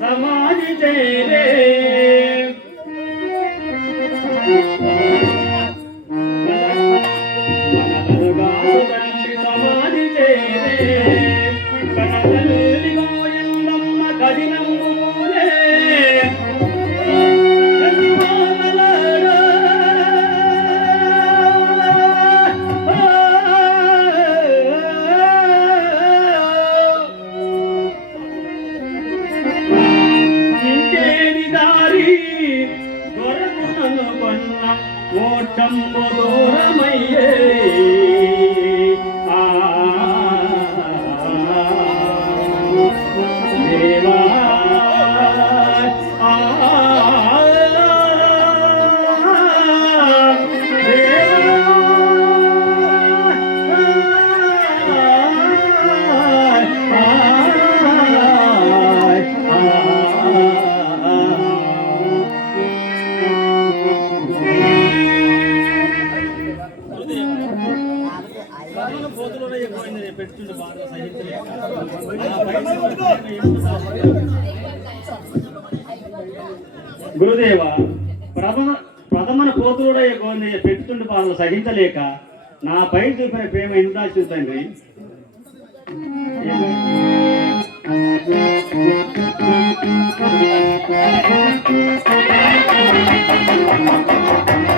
సమాధి చేరే chẳng có đôi గురుదేవ ప్రథమ ప్రథమన కోతులుడే కొన్ని పెట్టుతుండే బాధలు సహించలేక నా పై చూపిన ప్రేమ ఎంత చూద్దండి Thank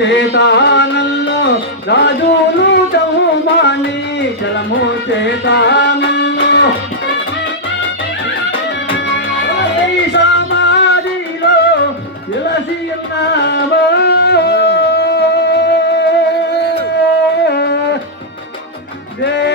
చేతానల్లో రాజులు చౌమాని జలము చేతానల్లో. ఈ సమాధిలో విలసి ఉన్నావో. దేవా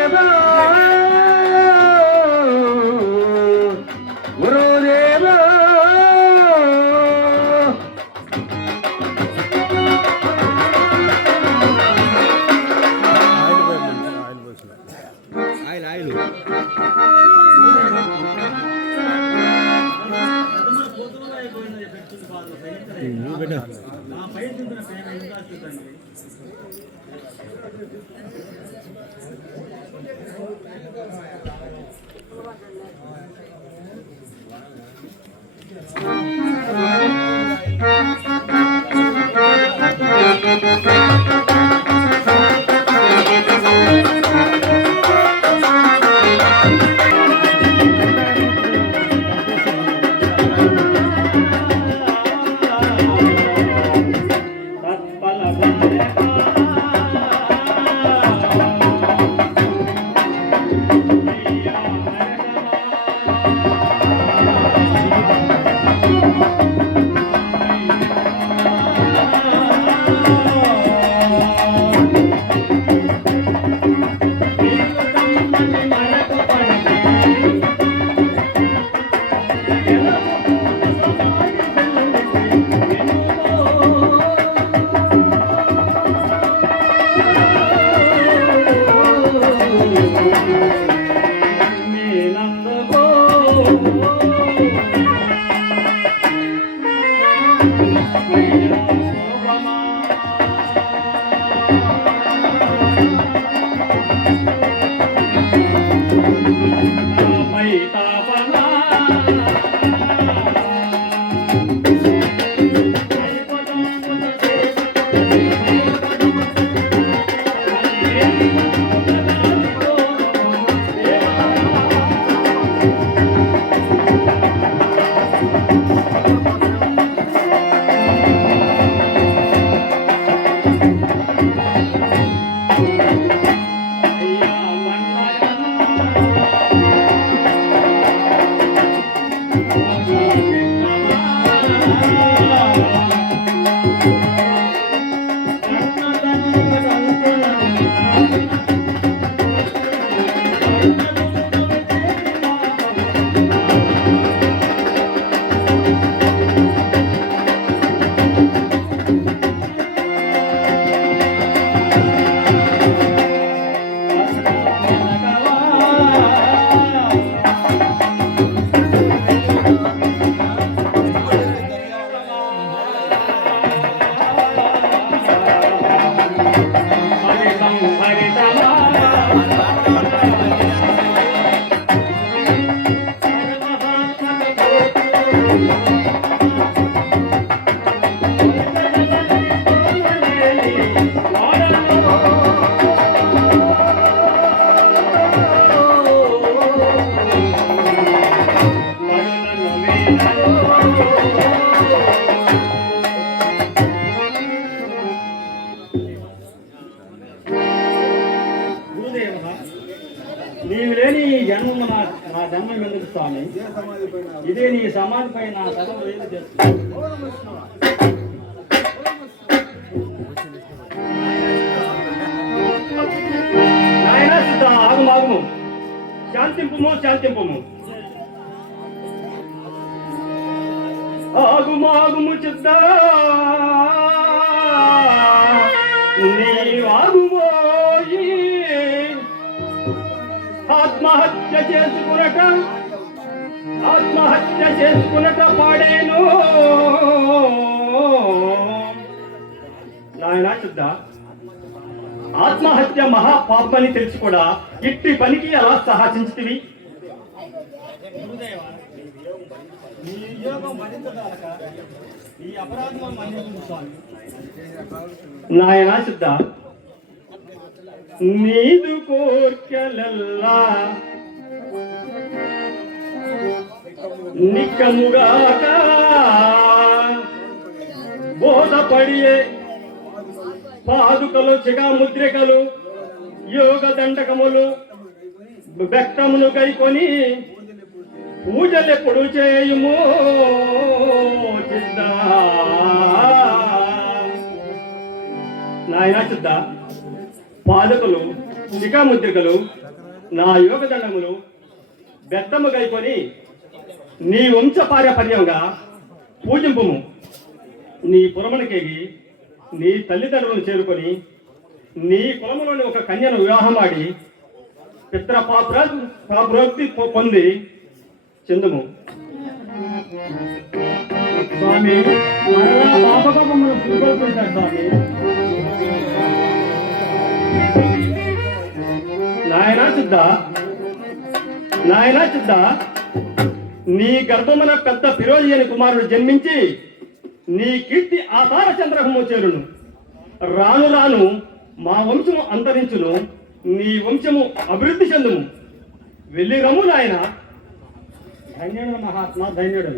నీవు లేని ఈ జన్మము నా నా జన్మ ఎందుకు స్వామి? ఇదే నీ సమాధి పైన సగం లేదు చేస్తుంది? నీవాగుమోయి ఆత్మహత్య చేసుకునట ఆత్మహత్య చేసుకునట పాడేను. నాయన సిద్ధ ఆత్మహత్య మహాపాపని తెలిసి కూడా ఇట్టి పనికి ఎలా సాహసించితివి. ఈ అపరాధం మన్నించు స్వామి నాయన సిద్ధ. నీదు కోర్కెలల్లా నిక్కముగాక బోధపడియే పాదుకలు చిగాముద్రికలు యోగ దండకములు వ్యక్తమును గైకొని పూజలెప్పుడు చేయుము చిద్దా నాయనా చిత్త పాదకులు శిఖాముద్రికలు నా యోగ బెత్తము గైకొని నీ వంశ పారపర్యంగా పూజింపుము. నీ పురమునికేగి నీ తల్లిదండ్రులను చేరుకొని నీ కులములోని ఒక కన్యను వివాహమాడి పిత్ర పాపుర పాపురోక్తి పొంది చెందుము. స్వామి మరలా పాపకోపమును స్వామి. నాయనా సిద్ధ నాయనా సిద్ధ నీ గర్భమున పెద్ద ఫిరోజి అని కుమారుడు జన్మించి నీ కీర్తి ఆధార చంద్రహము చేరును. రాను రాను మా వంశము అంతరించును నీ వంశము అభివృద్ధి చెందుము వెళ్ళి రమ్ము నాయన. ధన్యుడు మహాత్మా ధన్యుడు